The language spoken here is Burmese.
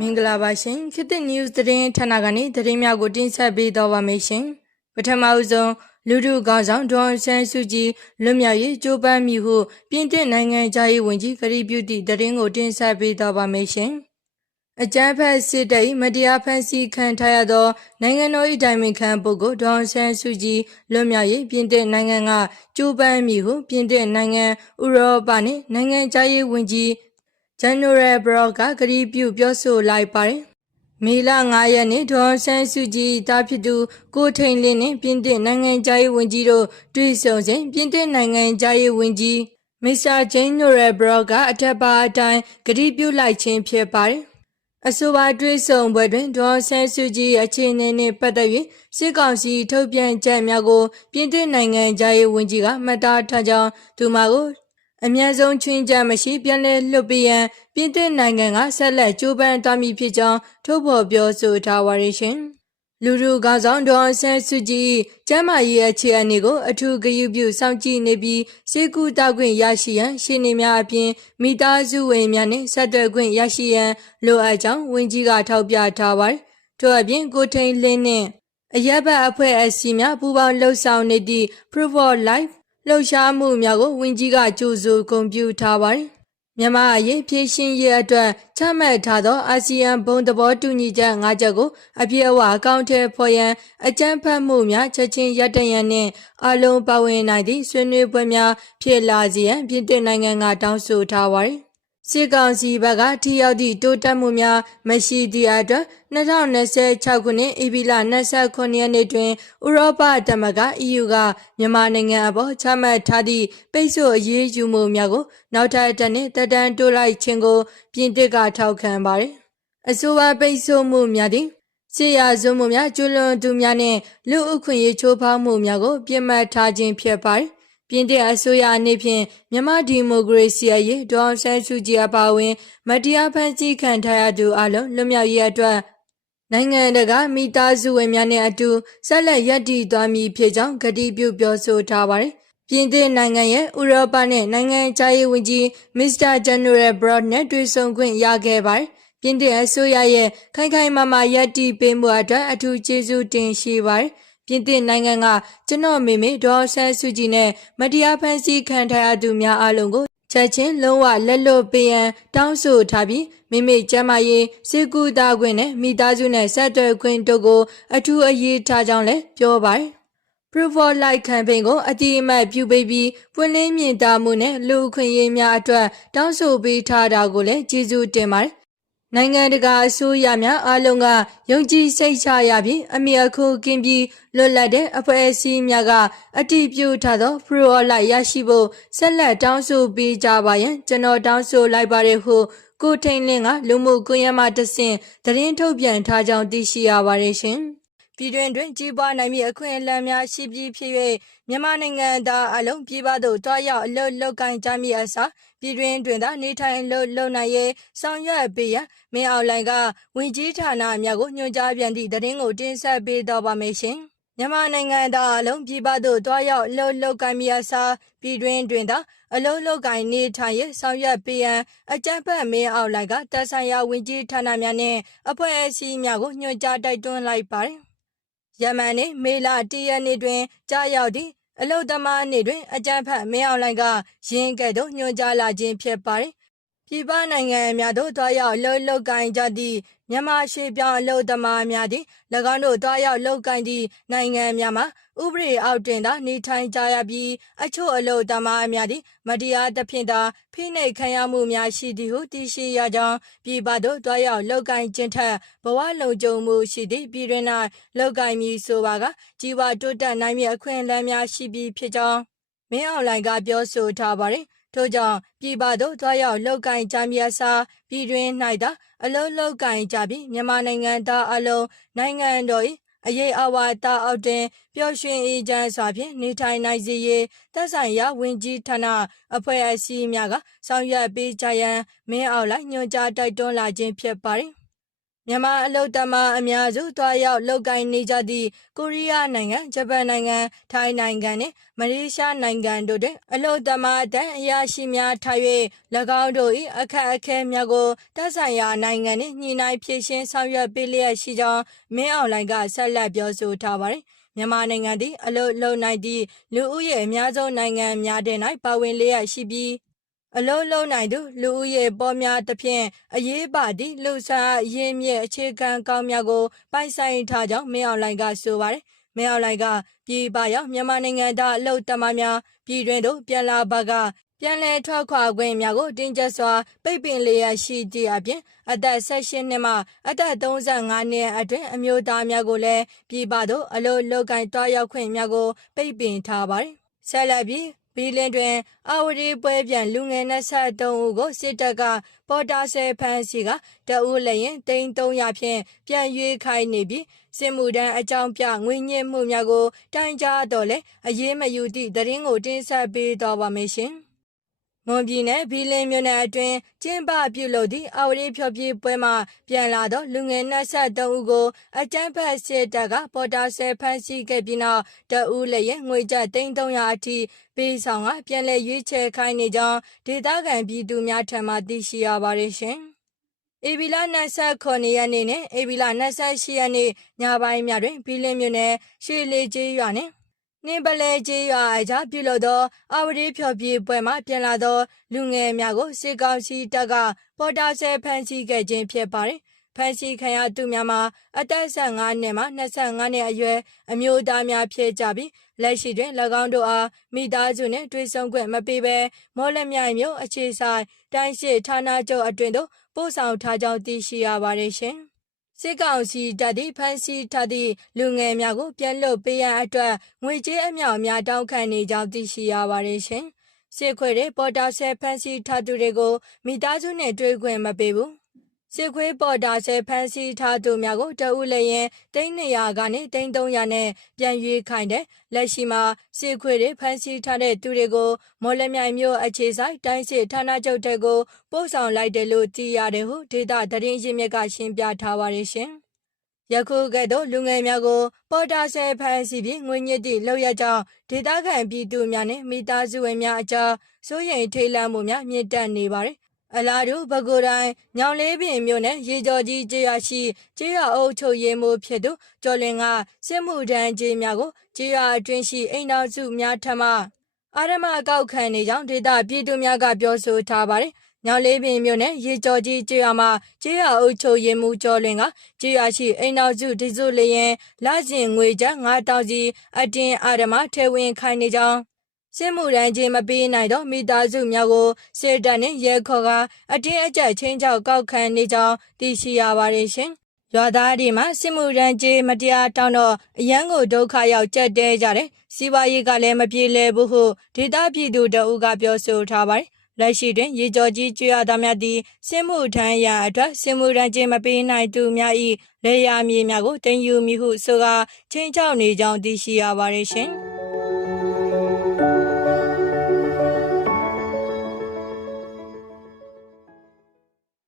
မင်္ဂလာပါရှင်ခေတ်သစ် news သတင်းဌာနကနေသတင်းများကိုတင်ဆက်ပေးတော့ပါမယ်ရှင်ပထမဦးဆုံးလူထုခေါင်းဆောင်ဒေါ်အောင်ဆန်းစုကြည်လွတ်မြောက်ရေးကြိုးပမ်းမှုဟုပြင်သစ်နိုင်ငံသားရေးဝန်ကြီးကတိပြုသည့်သတင်းကိုတင်ဆက်ပေးတော့ပါမယ်ရှင်အကြမ်းဖက်စစ်တပ်မတရားဖမ်းဆီးခံထားရသောနိုင်ငံတော်၏တိုင်ပင်ခံပုဂ္ဂိုလ်ဒေါ်အောင်ဆန်းစုကြည်လွတ်မြောက်ရေးပြင်သစ်နိုင်ငံကကြိုးပမ်းမှုဟုပြင်သစ်နိုင်ငံဥရောပနှင့်နိုင်ငံသားရေးဝန်ကြီးGeneral Brock ကကတိပြုပြောဆိုလိုက်ပါတယ်။မေလ9ရက်နေ့ဒေါ်အောင်ဆန်းစုကြည်တာဖြစ်သူကိုထိန်လင်းနှင့်ပြင်သစ်နိုင်ငံသားရေးဝန်ကြီးတို့တွေ့ဆုံစဉ်ပြင်သစ်နိုင်ငံသားရေးဝန်ကြီး Mr. General Brock ကအထက်ပါအတိုင်းကတိပြုလိုက်ခြင်းဖြစ်ပါတယ်။အဆိုပါတွေ့ဆုံပွဲတွင်ဒေါ်အောင်ဆန်းစုကြည်အခြေအနေနှင့်ပတ်သက်၍စစ်ကောင်စီထုတ်ပြန်ချက်များကိုပြင်သစ်နိုင်ငံသားရေးဝန်ကြီးကမှတ်သားထားကြောင်းသူမကိုအများဆုံးချွင်းချက်မရှိပြန်လည်လွှတ်ပေးရန်ပြင်သစ်နိုင်ငံကဆက်လက်ကြိုးပမ်းသွားမည်ဖြစ်ကြောင်းထုတ်ဖော်ပြောဆိုထားပါရရှင်။လူထုခေါင်းဆောင်ဒေါ်အောင်ဆန်းစုကြည်ကျန်းမာရေးအခြေအနေကိုအထူးဂရုပြုစောင့်ကြည့်နေပြီးစေကူတောက်ခွင့်ရရှိရန်ရှင်းနေများအပြင်မိသားစုဝင်များနှင့်ဆက်သွယ်ခွင့်ရရှိရန်လိုအပ်ကြောင်းဝန်ကြီးကထောက်ပြထားပါတယ်။ထို့အပြင်ကိုထိန်လင်းနှင့်အရက်ဘတ်အဖွဲ့အစည်းများပူးပေါင်းလှုပ်ဆောင်နေသည့် Proof of Lifeလှုပ်ရှားမှုများကိုဝန်ကြီးကကြိုဆိုဂုဏ်ပြုထားပါတယ်။မြန်မာအရေးဖြည့်ရှင်းရေးအတွက်ချမှတ်ထားသောအာဆီယံဘုံသဘောတူညီချက်၅ချက်ကိုအပြည့်အဝအကောင့်ထဲပေါ်ရန်အကြမ်းဖက်မှုများချက်ချင်းရပ်တန့်ရန်နှင့်အလုံးပါဝင်နိုင်သည့်ဆွေးနွေးပွဲများဖြစ်လာစေရန်ပြင်သစ်နိုင်ငံကတောင်းဆိုထားပါတယ်။စစ်ကောင်စီဘက်ကထိရောက်သည့်တိုးတက်မှုများမရှိသည့်အတွက်2026ခုနှစ်ဧပြီလ29ရက်နေ့တွင်ဥရောပသမဂ္ဂ EU ကမြန်မာနိုင်ငံအပေါ်ချမှတ်ထားသည့်ပိတ်ဆို့အရေးယူမှုများကိုနောက်ထပ်တစ်နှစ်သက်တမ်းတိုးလိုက်ခြင်းကိုပြင်သစ်ကထောက်ခံပါသည်။အဆိုပါပိတ်ဆို့မှုများသည်စစ်ရာဇဝတ်မှုများကျူးလွန်သူများနှင့်လူ့အခွင့်အရေးချိုးဖောက်မှုများကိုပြစ်မှတ်ထားခြင်းဖြစ်ပါသည်။ပြင်သစ်အစိုးရအနေဖြင့်မြန်မာဒီမိုကရေစီအရေးဒေါ်အောင်ဆန်းစုကြည်အပါအဝင်မတရားဖမ်းဆီးခံထားရသူအလုံးလွတ်မြောက်ရေးအတွက်နိုင်ငံတကာမိသားစုဝင်များနှင့်အတူဆက်လက်ရပ်တည်သွားမည်ဖြစ်ကြောင်းကတိပြုပြောဆိုထားပါတယ်။ပြင်သစ်နိုင်ငံရဲ့ဥရောပနှင့်နိုင်ငံခြားရေးဝန်ကြီး Mr. General Brock နဲ့တွေ့ဆုံခွင့်ရခဲ့ပါတယ်။ပြင်သစ်အစိုးရရဲ့ခိုင်ခိုင်မာမာရပ်တည်ပေးမှုအတွက်အထူးကျေးဇူးတင်ရှိပါတယ်။ပြင်သစ်နိုင်ငံကကျွန်တော်မေမေဒေါ်အောင်ဆန်းစုကြည်နဲ့မတရားဖမ်းဆီးခံထားရသူများအလုံးကိုချက်ချင်းလုံးဝလက်လွတ်ပေးရန်တောင်းဆိုထားပြီးမိမိကျန်းမာရေးစေကူတာခွင့်နဲ့မိသားစုနဲ့ဆက်သွယ်ခွင့်တို့ကိုအထူးအရေးထားကြောင်းလည်းပြောပါတယ်။ Proof of Life campaign ကိုအတိအမှတ်ပြုပေးပြီးပွင့်လင်းမြင်သာမှုနဲ့လူ့အခွင့်အရေးများအတွက်တောင်းဆိုပေးထားတာကိုလည်းကျေးဇူးတင်ပါတယ်။နိုင်ငံတကာအစိုးရများအားလုံးကယုံကြည်စိတ်ချရပြီးအမိအခုကင်းပြီးလွတ်လပ်တဲ့အဖွဲ့အစည်းများကအတည်ပြုထားသော Proof of Life ရရှိဖို့ဆက်လက်တောင်းဆိုပေးကြပါရန်ကျွန်တော်တောင်းဆိုလိုက်ပါတယ်ဟုကိုထိန်လင်းကလူမှုကွန်ရက်မှတဆင့်သတင်းထုတ်ပြန်ထားကြောင်းသိရှိရပါတယ်ရှင်။ပြည်တွင်တွင်ကြီးပွားနိုင်မည့်အခွင့်အလမ်းများရှိပြီးဖြစ်၍မြန်မာနိုင်ငံသားအလုံးပြည်ပသို့တွားရောက်အလုပ်လုပ်ကိုင်ကြမည့်အစားပြည်တွင်တွင်သာနေထိုင်လုပ်နိုင်ရေးဆောင်ရွက်ပေးရန်မင်းအောင်လှိုင်ကဝန်ကြီးဌာနများကိုညွှန်ကြားပြန်သည့်သတင်းကိုတင်ဆက်ပေးတော့ပါမယ်ရှင်။မြန်မာနိုင်ငံသားအလုံးပြည်ပသို့တွားရောက်အလုပ်လုပ်ကိုင်မည့်အစားပြည်တွင်တွင်သာအလုံးလုပ်ကိုင်နေထိုင်ရေးဆောင်ရွက်ပေးရန်အကြံဖတ်မင်းအောင်လှိုင်ကတပ်ဆိုင်ရာဝန်ကြီးဌာနများနှင့်အဖွဲ့အစည်းများကိုညွှန်ကြားတိုက်တွန်းလိုက်ပါတယ်။ယမန်နေ့မေလ1ရက်နေ့တွင်ကြားရောက်သည့်အလုသမားနေ့တွင်အကြံဖတ်မင်းအောင်လှိုင်ကရင်းကဲ့သို့ညွှန်ကြားလာခြင်းဖြစ်ပါတယ်။ပြည်ပနိုင်ငံများသို့တွားရောက်လုပ်ကိုင်ကြသည့်မြန်မာရွှေပြောင်းအလုပ်သမားများသည်၎င်းတို့တွားရောက်လုပ်ကိုင်သည့်နိုင်ငံများမှာဥပဒေအောက်တွင်သာနေထိုင်ကြရပြီးအချို့အလုပ်သမားများသည်မတရားသဖြင့်သာဖိနှိပ်ခံရမှုများရှိသည်ဟုသိရှိရကြောင်းပြည်ပသို့တွားရောက်လုပ်ကိုင်ခြင်းထက်ဘဝလုံခြုံမှုရှိသည့်ပြည်တွင်၌လုပ်ကိုင်မည်ဆိုပါကကြီးပွားတိုးတက်နိုင်မည့်အခွင့်အလမ်းများရှိပြီးဖြစ်ကြောင်းမင်းအောင်လှိုင်ကပြောဆိုထားပါသည်။ထို့ကြောင့်ပြည်ပသို့တွားရောက်လုပ်ကိုင်ကြမည်အစားပြည်တွင်၌သာအလုပ်လုပ်ကိုင်ကြပြီးမြန်မာနိုင်ငံသားအလုံးနိုင်ငံတော်၏အရေးအဝါဒအောက်တွင်ပျော်ရွှင်အေးချမ်းစွာဖြင့်နေထိုင်နိုင်စေရေးသက်ဆိုင်ရာဝန်ကြီးဌာနအဖွဲ့အစည်းများကဆောင်ရွက်ပေးကြရန်မင်းအောင်လှိုင်ညွှန်ကြားတိုက်တွန်းလာခြင်းဖြစ်ပါသည် မြန်မာအလုတ်သမားအများစုတွားရောက်လုပ်ကိုင်နေကြသည့်ကိုရီးယားနိုင်ငံဂျပန်နိုင်ငံထိုင်းနိုင်ငံနှင့်မလေးရှားနိုင်ငံတို့တွင်အလုတ်သမားအတန်းအရာရှိများထား၍၎င်းတို့၏အခက်အခဲများကိုသက်ဆိုင်ရာနိုင်ငံနှင့်ညှိနှိုင်းဖြေရှင်းဆောင်ရွက်ပေးလျက်ရှိကြောင်းမင်းအောင်လှိုင်ကဆက်လက်ပြောဆိုထားပါသည်မြန်မာနိုင်ငံသည်အလုတ်လုံနိုင်သည့်လူဦးရေအများဆုံးနိုင်ငံများတွင်၌ပါဝင်လျက်ရှိပြီးအလုံးလုံးနိုင်သူလူဦးရေပေါ်များသဖြင့်အရေးပါသည့်လူစားရင်းမြစ်အခြေခံကောင်းများကိုပိုင်ဆိုင်ထားကြောင်းမင်းအောင်လှိုင်ကဆိုပါတယ်။မင်းအောင်လှိုင်ကပြည်ပရောက်မြန်မာနိုင်ငံသားအလုတ်သမားများပြည်တွင်သို့ပြန်လာပါကပြန်လည်ထွက်ခွာခွင့်များကိုတင်းကျပ်စွာပိတ်ပင်လျက်ရှိသည့်အပြင်အသက်18နှစ်မှအသက်35နှစ်အတွင်းအမျိုးသားများကိုလည်းပြည်ပသို့အလုတ်လုပ်ကိုင်တွားရောက်ခွင့်များကိုပိတ်ပင်ထားပါတယ်။ဆက်လက်ပြီးဘီလင်းတွင်အာဝတီပွဲပြန်လူငယ်23ဦးကိုစစ်တပ်ကပေါ်တာဆဲဖမ်းဆီးကတအူးလည်းရင်300ဖြင့်ပြန်ရွေးခိုင်းနေပြီးစစ်မှုထမ်းအကြောင်းပြငွေညှစ်မှုများကိုတိုင်ကြားတော့လဲအရေးမယူသည့်သတင်းကိုတင်ဆက်ပေးတော့ပါမယ်ရှင်။မွန်ပြည်နယ်ဘီလင်းမြို့နယ်အတွင်းကျင်းပပြုလုပ်သည့်အာဝတီဖျော်ဖြေပွဲမှပြန်လာသောလူငယ်23ဦးကိုအကြမ်းဖက်စစ်တပ်ကပေါ်တာဆဲဖမ်းဆီးခဲ့ပြီးနောက်တအူးလည်းရင်ငွေကျပ်300အထိပေးဆောင်ကပြန်လည်ရွေးချယ်ခိုင်းနေကြောင်းဒေသခံပြည်သူများထံမှသိရှိရပါတယ်ရှင်။ဧပြီလ29ရက်နေ့နဲ့ဧပြီလ28ရက်နေ့ညပိုင်းများတွင်ဘီလင်းမြို့နယ်ရွှေလီကျေးရွာနှင့်နှင်းပလဲကျေးရွာအကြားပြုလုပ်သောအာဝတီဖျော်ဖြေပွဲမှပြန်လာသောလူငယ်များကိုစစ်ကောင်စီတပ်ကပေါ်တာဆဲဖမ်းဆီးခဲ့ခြင်းဖြစ်ပါတယ်။ဖမ်းဆီးခံရသူများမှာအသက်15နှစ်မှ25နှစ်အရွယ်အမျိုးသားများဖြစ်ကြပြီးလက်ရှိတွင်၎င်းတို့အားမိသားစုနှင့်တွေ့ဆုံခွင့်မပေးဘဲမော်လမြိုင်မြို့အခြေဆိုင်တိုင်းရှိဌာနချုပ်အတွင်သို့ပို့ဆောင်ထားကြောင်းသိရှိရပါတယ်ရှင်။စစ်ကောင်စီတပ်သည်ဖမ်းဆီးထားသည့်လူငယ်များကိုပြန်လွှတ်ပေးရန်အတွက်ငွေကြေးအမြောက်အများတောင်းခံနေကြောင်းသိရှိရပါတယ်ရှင်။စစ်ခွေတွေပေါ်တာဆဲဖမ်းဆီးထားသူတွေကိုမိသားစုနှင့်တွေ့ခွင့်မပေးဘူး။စစ်ခွေးပေါ်တာဆဲဖမ်းဆီးထားသူများကိုတအူးလည်းရင်300ကနေ300နဲ့ပြန်ရွေးခိုင်းတဲ့လက်ရှိမှာစစ်ခွေတွေဖမ်းဆီးထားတဲ့သူတွေကိုမော်လမြိုင်မြို့အခြေဆိုင်တိုင်းစစ်ဌာနချုပ်တဲကိုပို့ဆောင်လိုက်တယ်လို့သိရတယ်ဟုဒေတာသတင်းရင်းမြစ်ကရှင်းပြထားပါတယ်ရှင်။ယခုကဲ့သို့လူငယ်များကိုပေါ်တာဆဲဖမ်းဆီးပြီးငွေညစ်သည့်လောက်ရကြောင်းဒေသခံပြည်သူများနှင့်မိသားစုဝင်များအကြားစိုးရိမ်ထိတ်လန့်မှုများမြင့်တက်နေပါတယ်။အလားတူပဲခူးတိုင်းညောင်လေးပင်မြို့နယ်ရေကြော်ကြီးကျေးရွာရှိကျေးရွာအုပ်ချုပ်ရေးမှူးဖြစ်သူကျော်လင်ကစစ်မှုထမ်းကျေးများကိုကျေးရွာအတွင်းရှိအိမ်တော်စုများထမှအာရမအကောက်ခံနေကြောင်းဒေသပြည်သူများကပြောဆိုထားပါတယ်။ညောင်လေးပင်မြို့နယ်ရေကြော်ကြီးကျေးရွာမှာကျေးရွာအုပ်ချုပ်ရေးမှူးကျော်လင်ကကျေးရွာရှိအိမ်တော်စုဒီစုလျင်လစဉ်ငွေကျပ်9000စီအတင်းအာရမထဲဝင်ခိုင်းနေကြောင်းစစ်မှုထမ်းခြင်းမပေးနိုင်တော့မိသားစုများကိုစစ်တပ်နှင့်ရဲခေါ်ကအတင်းအကျပ်ချင်းချောက်ကောက်ခံနေကြောင်းသိရှိရပါတယ်ရှင်။ရွာသားတွေမှာစစ်မှုထမ်းခြင်းမတရားတောင်းတော့အရန်ကိုဒုက္ခရောက်ကြက်တဲကြတယ်။စီးပွားရေးကလည်းမပြေလည်ဘူးဟုဒေသပြည်သူတအုပ်ကပြောဆိုထားပါတယ်။လက်ရှိတွင်ရေကြော်ကြီးကျွေးသားများသည့်စစ်မှုထမ်းရန်အတွက်စစ်မှုထမ်းခြင်းမပေးနိုင်သူများ၏လေယာမြေများကိုတင်ယူမိဟုဆိုကချင်းချောက်နေကြောင်းသိရှိရပါတယ်ရှင်။